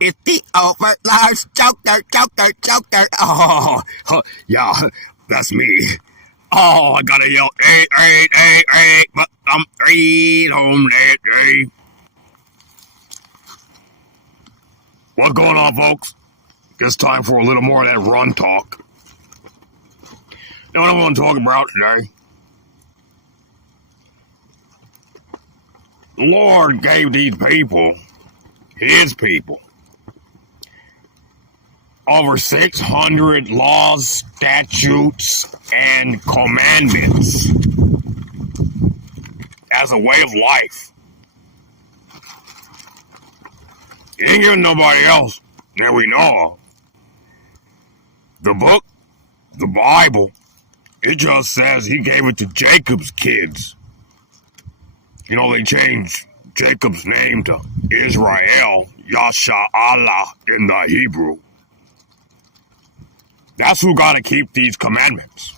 It's the overlord's joker. Oh, yeah, that's me. Oh, I gotta yell, eight, but I'm 3 home that day. What's going on, folks? It's time for a little more of that Runn talk. You know what I'm going to talk about today? The Lord gave these people, His people, over 600 laws, statutes, and commandments as a way of life. He ain't giving nobody else that we know of. The book, the Bible, it just says He gave it to Jacob's kids. You know, they changed Jacob's name to Israel, Yasha Allah in the Hebrew. That's who got to keep these commandments.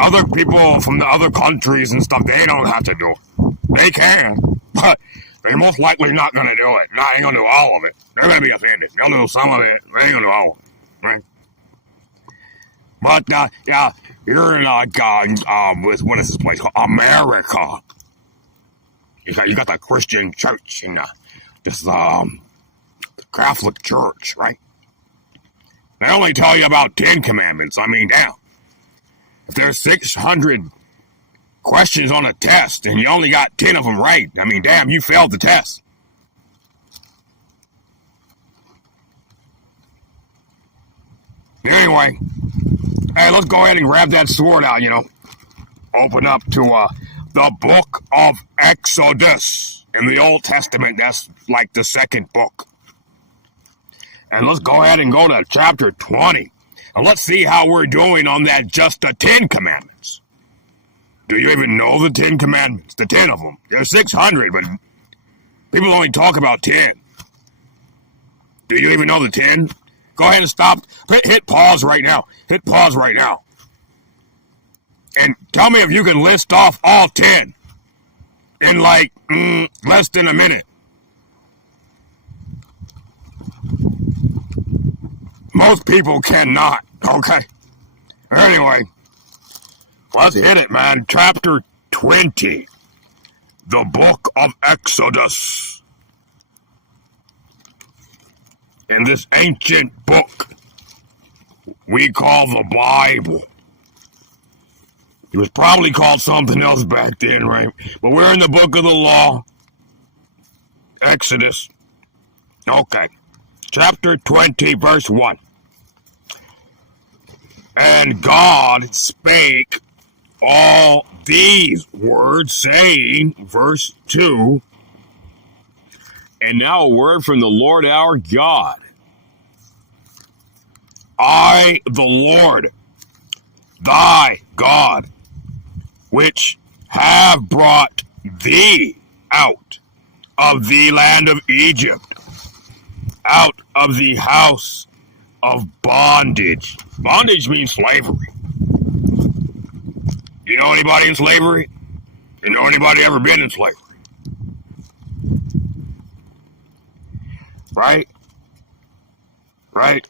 Other people from the other countries and stuff, they don't have to do it. They can, but they're most likely not going to do it. They ain't going to do all of it. They're going to be offended. They'll do some of it. They ain't going to do all of it, right? But, yeah, you're in, with, what is this place called? America. You got the Christian church and the Catholic church, right? They only tell you about 10 commandments. I mean, damn. If there's 600 questions on a test and you only got 10 of them right, I mean, damn, you failed the test. Anyway, hey, let's go ahead and grab that sword out, Open up to the book of Exodus. In the Old Testament, that's like the second book. And let's go ahead and go to chapter 20. And let's see how we're doing on that just the 10 commandments. Do you even know the 10 commandments? The 10 of them. There's 600, but people only talk about 10. Do you even know the 10? Go ahead and stop. Hit pause right now. Hit pause right now. And tell me if you can list off all 10 in like less than a minute. Most people cannot, okay? Anyway, let's hit it, man. Chapter 20, the book of Exodus. In this ancient book we call the Bible. It was probably called something else back then, right? But we're in the book of the law, Exodus. Okay. Chapter 20, verse 1. And God spake all these words, saying, verse 2, and now a word from the Lord our God. I, the Lord, thy God, which have brought thee out of the land of Egypt, out of the house of bondage. Bondage means slavery. You know anybody in slavery? You know anybody ever been in slavery? Right? Right?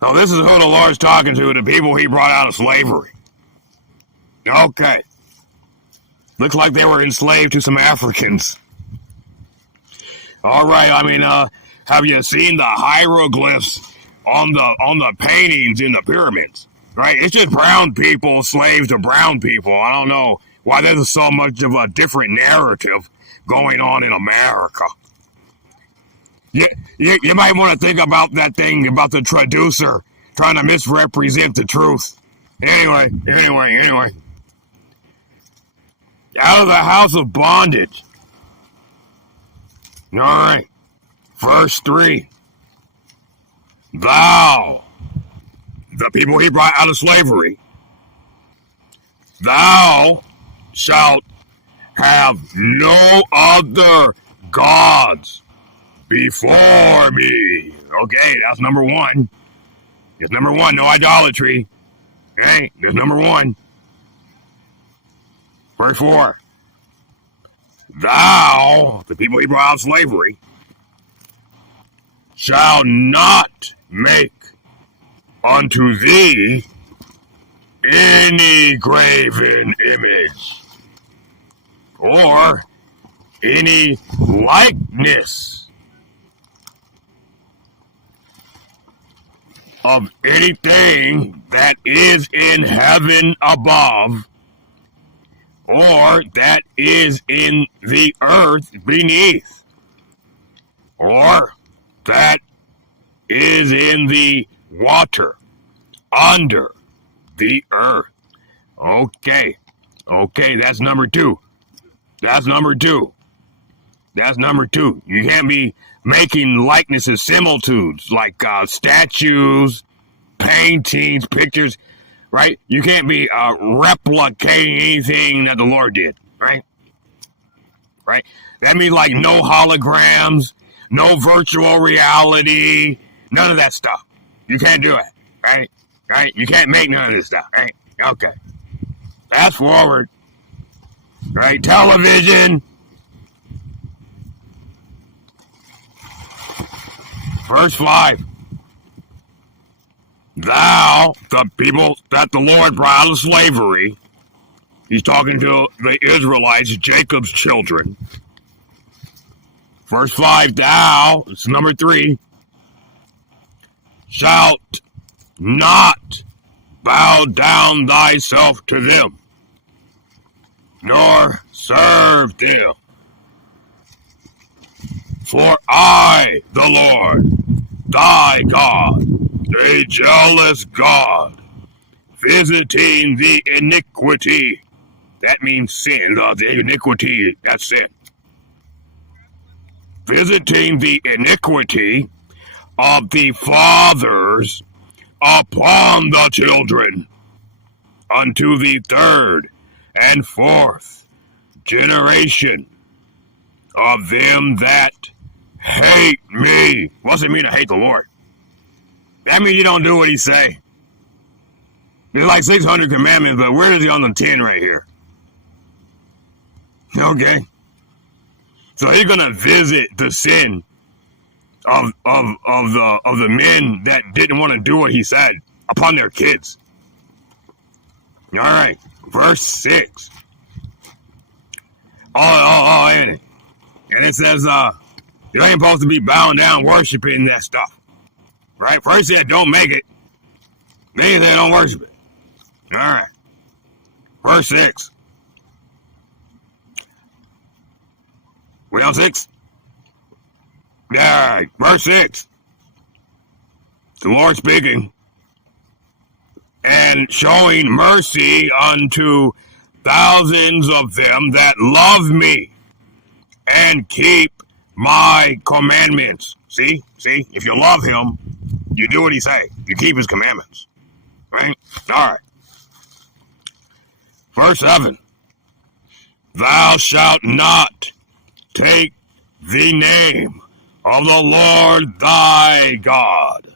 So this is who the Lord's talking to, the people He brought out of slavery. Okay. Looks like they were enslaved to some Africans. All right, I mean, have you seen the hieroglyphs on the paintings in the pyramids? Right? It's just brown people, slaves to brown people. I don't know why there's so much of a different narrative going on in America. You might want to think about that thing about the traducer trying to misrepresent the truth. Anyway. Out of the house of bondage. All right. Verse 3. Thou, the people He brought out of slavery, thou shalt have no other gods before me. Okay, that's number 1. It's number 1, no idolatry. Okay, there's number 1. Verse 4. Thou, the people He brought out of slavery, shall not make unto thee any graven image, or any likeness of anything that is in heaven above, or that is in the earth beneath, or that is in the water under the earth. Okay, that's number two. That's number two. You can't be making likenesses, similitudes, like statues, paintings, pictures, right? You can't be replicating anything that the Lord did, right? Right? That means like no holograms, no virtual reality, none of that stuff. You can't do it, right? Right? You can't make none of this stuff, right? Okay. Fast forward, right? Television. Verse 5. Thou, the people that the Lord brought out of slavery, he's talking to the Israelites, Jacob's children. Verse 5, thou, it's number 3, shalt not bow down thyself to them, nor serve them. For I, the Lord, thy God, a jealous God, visiting the iniquity. That means sin. The iniquity, that's sin. Visiting the iniquity of the fathers upon the children, unto the third and fourth generation of them that hate me. What's it mean to hate the Lord? That means you don't do what he say. There's like 600 commandments, but where is he on the 10 right here? Okay. So he's gonna visit the sin of the men that didn't want to do what he said upon their kids. All right, verse 6. And it says you ain't supposed to be bowing down worshiping that stuff. Right? First he said don't make it. Then he said don't worship it. All right. Verse 6. We on 6? All right. Verse 6. The Lord speaking and showing mercy unto thousands of them that love me and keep my commandments. See? If you love him, you do what he say. You keep his commandments. Right? All right. Verse 7. Thou shalt not take the name of the Lord thy God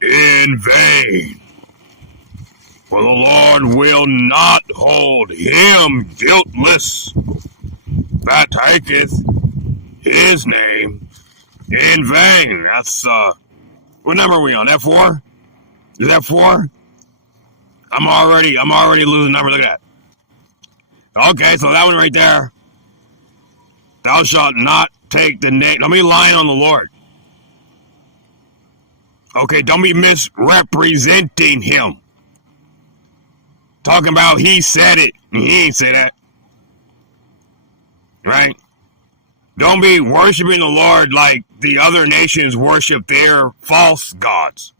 in vain. For the Lord will not hold him guiltless that taketh his name in vain. That's what number are we on? F4? Is that 4? I'm already losing number. Look at that. Okay, so that one right there. Thou shalt not take the name. Don't be lying on the Lord. Okay, don't be misrepresenting him. Talking about he said it. He ain't say that. Right? Don't be worshiping the Lord like the other nations worship their false gods.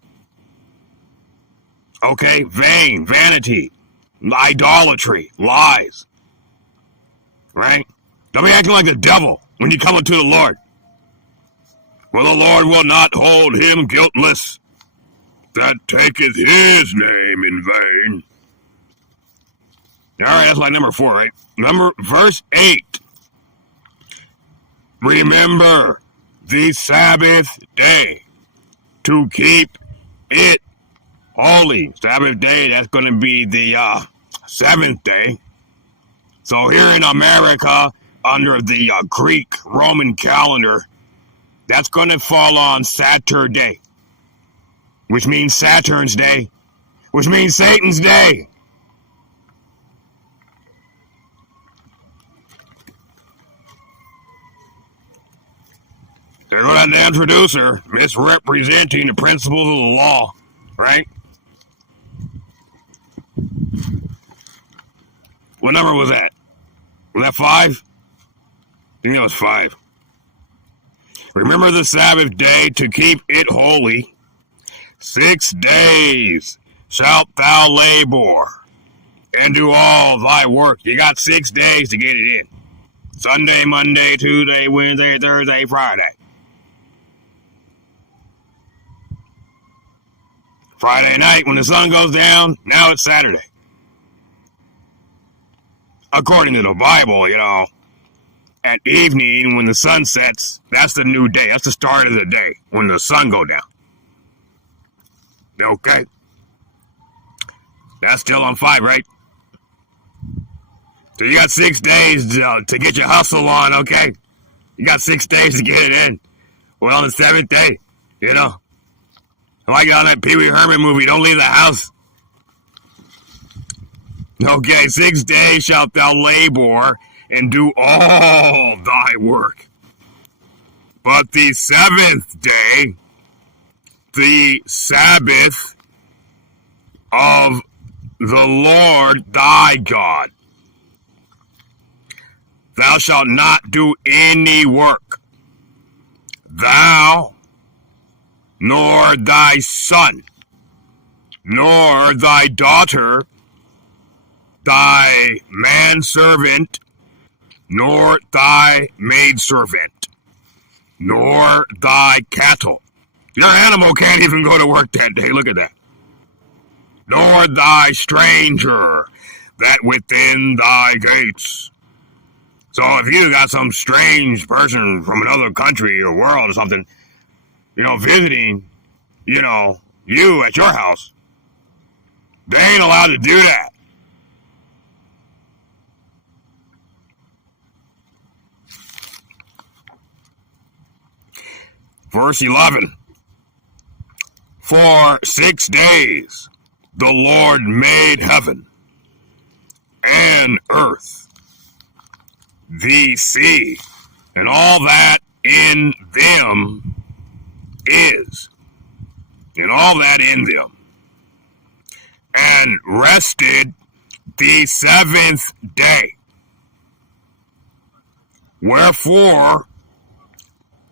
Okay? Vain, vanity, idolatry, lies. Right? Don't be acting like the devil when you come unto the Lord. For the Lord will not hold him guiltless that taketh his name in vain. All right, that's like number 4, right? Verse 8. Remember the Sabbath day to keep it holy. Sabbath day, that's going to be the 7th day. So here in America, under the Greek Roman calendar, That's going to fall on Saturday, which means Saturn's day, which means Satan's day. There goes that damn introducer misrepresenting the principles of the law, right? What number was that? Was that 5? I think that was 5. Remember the Sabbath day to keep it holy. 6 days shalt thou labor and do all thy work. You got 6 days to get it in. Sunday, Monday, Tuesday, Wednesday, Thursday, Friday. Friday night, when the sun goes down, now it's Saturday. According to the Bible, at evening, when the sun sets, that's the new day. That's the start of the day, when the sun go down. Okay? That's still on 5, right? So you got 6 days to get your hustle on, okay? You got 6 days to get it in. Well, on the 7th day, like on that Pee Wee Herman movie, don't leave the house. Okay, 6 days shalt thou labor and do all thy work. But the 7th day, the Sabbath of the Lord thy God. Thou shalt not do any work, thou, nor thy son, nor thy daughter, thy manservant, nor thy maidservant, nor thy cattle. Your animal can't even go to work that day. Look at that. Nor thy stranger that within thy gates. So if you got some strange person from another country or world or something, visiting, you at your house, they ain't allowed to do that. Verse 11. For 6 days the Lord made heaven and earth, the sea, and all that in them is, and all that in them, and rested the 7th day. Wherefore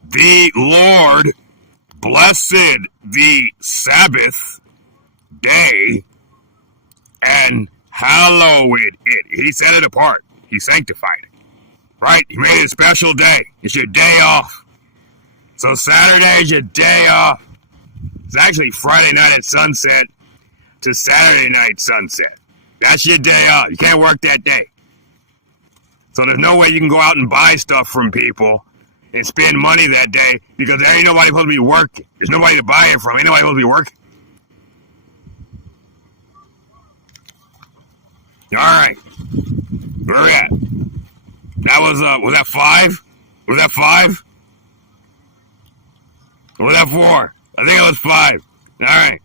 the Lord blessed the Sabbath day and hallowed it. He set it apart. He sanctified it. Right? He made it a special day. It's your day off. So Saturday is your day off. It's actually Friday night at sunset to Saturday night sunset. That's your day off. You can't work that day. So there's no way you can go out and buy stuff from people and spend money that day because there ain't nobody supposed to be working. There's nobody to buy it from. Ain't nobody supposed to be working. All right. Where are we at? That was that 5? Was that 5? Or was that 4? I think it was 5. All right.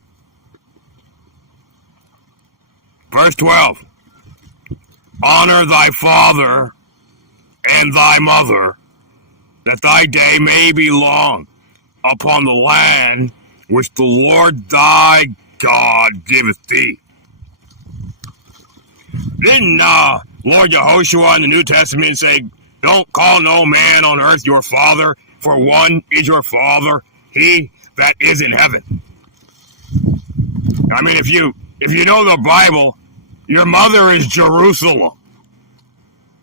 Verse 12. Honor thy father and thy mother, that thy day may be long upon the land which the Lord thy God giveth thee. Didn't Lord Yehoshua in the New Testament say, don't call no man on earth your father, for one is your father, he that is in heaven. I mean, if you know the Bible, your mother is Jerusalem.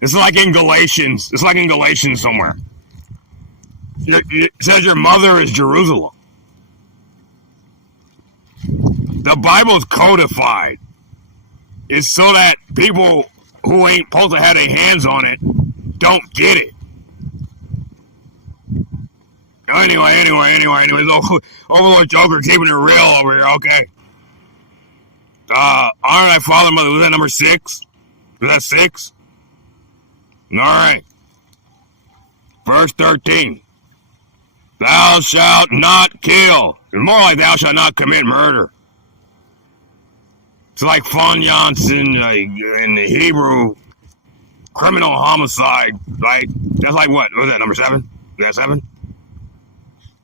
It's like in Galatians. It's like in Galatians somewhere. It says your mother is Jerusalem. The Bible's codified. It's so that people who ain't supposed to have their hands on it don't get it. Anyway, Overlord Joker keeping it real over here, okay. Honor thy father and mother, was that number 6? Was that 6? Alright. Verse 13. Thou shalt not kill. It's more like thou shalt not commit murder. It's like fanyance in the Hebrew. Criminal homicide, right? That's like what? What was that, number 7? Is that 7?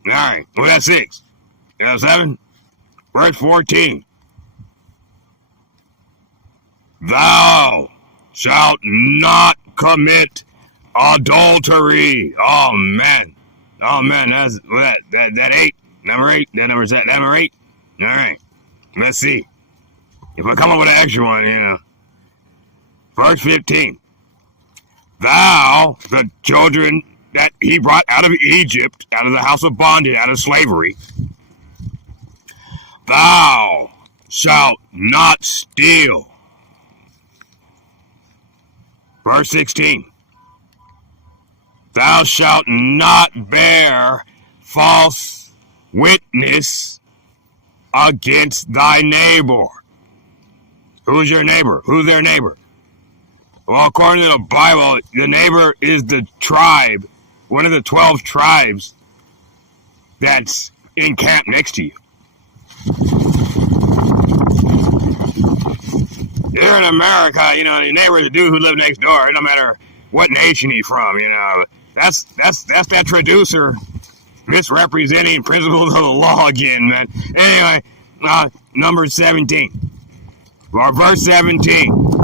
Alright, what was that 6? Is that 7? Verse 14. Thou shalt not commit adultery. Oh man, that's that 8. Number 8. That number 8. All right, let's see if I come up with an extra one. Verse 15. Thou, the children that he brought out of Egypt, out of the house of bondage, out of slavery, thou shalt not steal. Verse 16. Thou shalt not bear false witness against thy neighbor. Who's your neighbor? Who's their neighbor? Well, according to the Bible, the neighbor is the tribe, one of the 12 tribes that's encamped next to you. Here in America, your neighbor is a dude who lives next door. It don't matter what nation he's from, That's that traducer misrepresenting principles of the law again, man. Anyway, number 17. Or verse 17.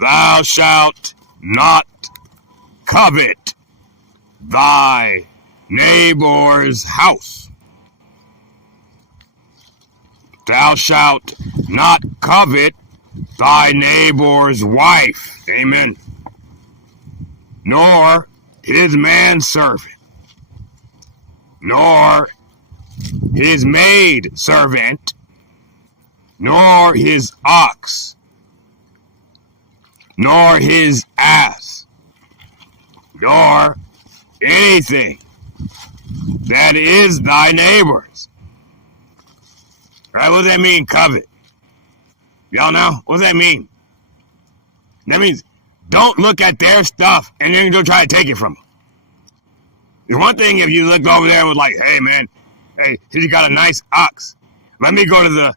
Thou shalt not covet thy neighbor's house. Thou shalt not covet thy neighbor's wife. Amen. Nor his manservant, nor his maid servant, nor his ox, nor his ass, nor anything that is thy neighbor's. Right? What does that mean, covet? Y'all know? What does that mean? That means don't look at their stuff and then go try to take it from them. It's one thing if you looked over there and was like, hey, man, hey, he's got a nice ox. Let me go to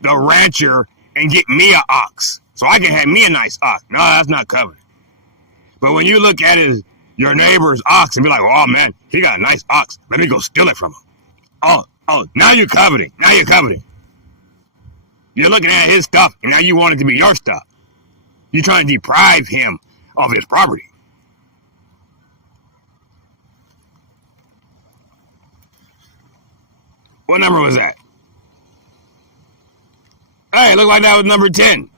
the rancher and get me an ox so I can have me a nice ox. No, that's not coveting. But when you look at your neighbor's ox and be like, oh, man, he got a nice ox. Let me go steal it from him. Oh, now you're coveting. Now you're coveting. You're looking at his stuff and now you want it to be your stuff. You're trying to deprive him of his property. What number was that? Hey, it looked like that was number 10.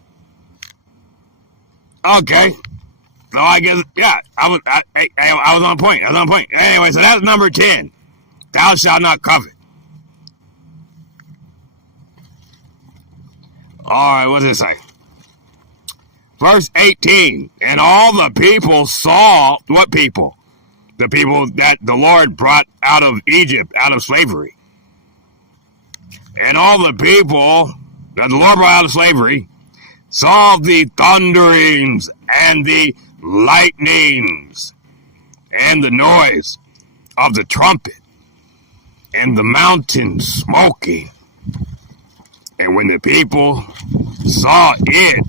Okay. So I guess, yeah, I was on point. Anyway, so that's number 10. Thou shalt not covet. All right, what does it say? Verse 18, and all the people saw, what people? The people that the Lord brought out of Egypt, out of slavery. And all the people that the Lord brought out of slavery saw the thunderings and the lightnings and the noise of the trumpet and the mountain smoking. And when the people saw it,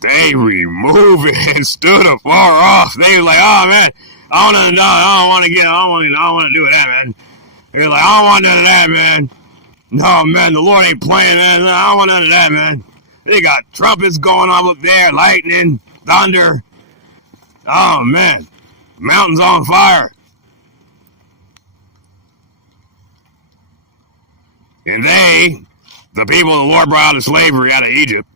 they removed it and stood afar off. They were like, oh man, I don't want to do that, man. They were like, I don't want none of that, man. No, man, the Lord ain't playing, man. No, I don't want none of that, man. They got trumpets going on up there, lightning, thunder. Oh man, mountains on fire. And they, the people the Lord brought out of slavery, out of Egypt,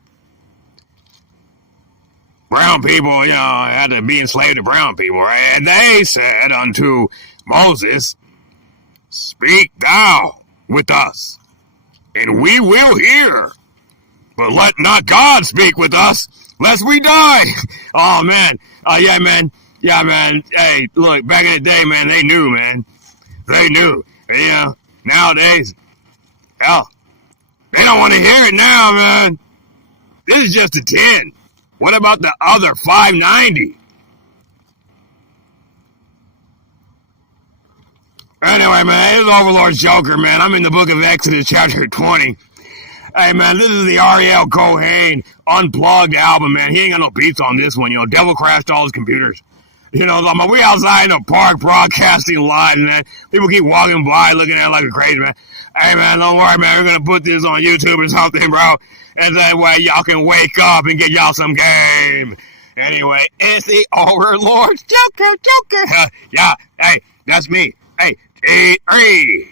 brown people, had to be enslaved to brown people, right? And they said unto Moses, speak thou with us, and we will hear. But let not God speak with us, lest we die. Oh, man. Yeah, man. Yeah, man. Hey, look, back in the day, man, they knew, man. They knew. Nowadays, hell, they don't want to hear it now, man. This is just a 10. What about the other 590? Anyway, man, it's Overlord Joker, man. I'm in the book of Exodus, chapter 20. Hey, man, this is the Ariyel Kohen Unplugged album, man. He ain't got no beats on this one, Devil crashed all his computers. We outside in the park broadcasting live, man. People keep walking by looking at it like a crazy, man. Hey, man, don't worry, man. We're going to put this on YouTube or something, bro. And that way y'all can wake up and get y'all some game. Anyway, it's the Overlord Joker. Yeah, hey, that's me. Hey, T3.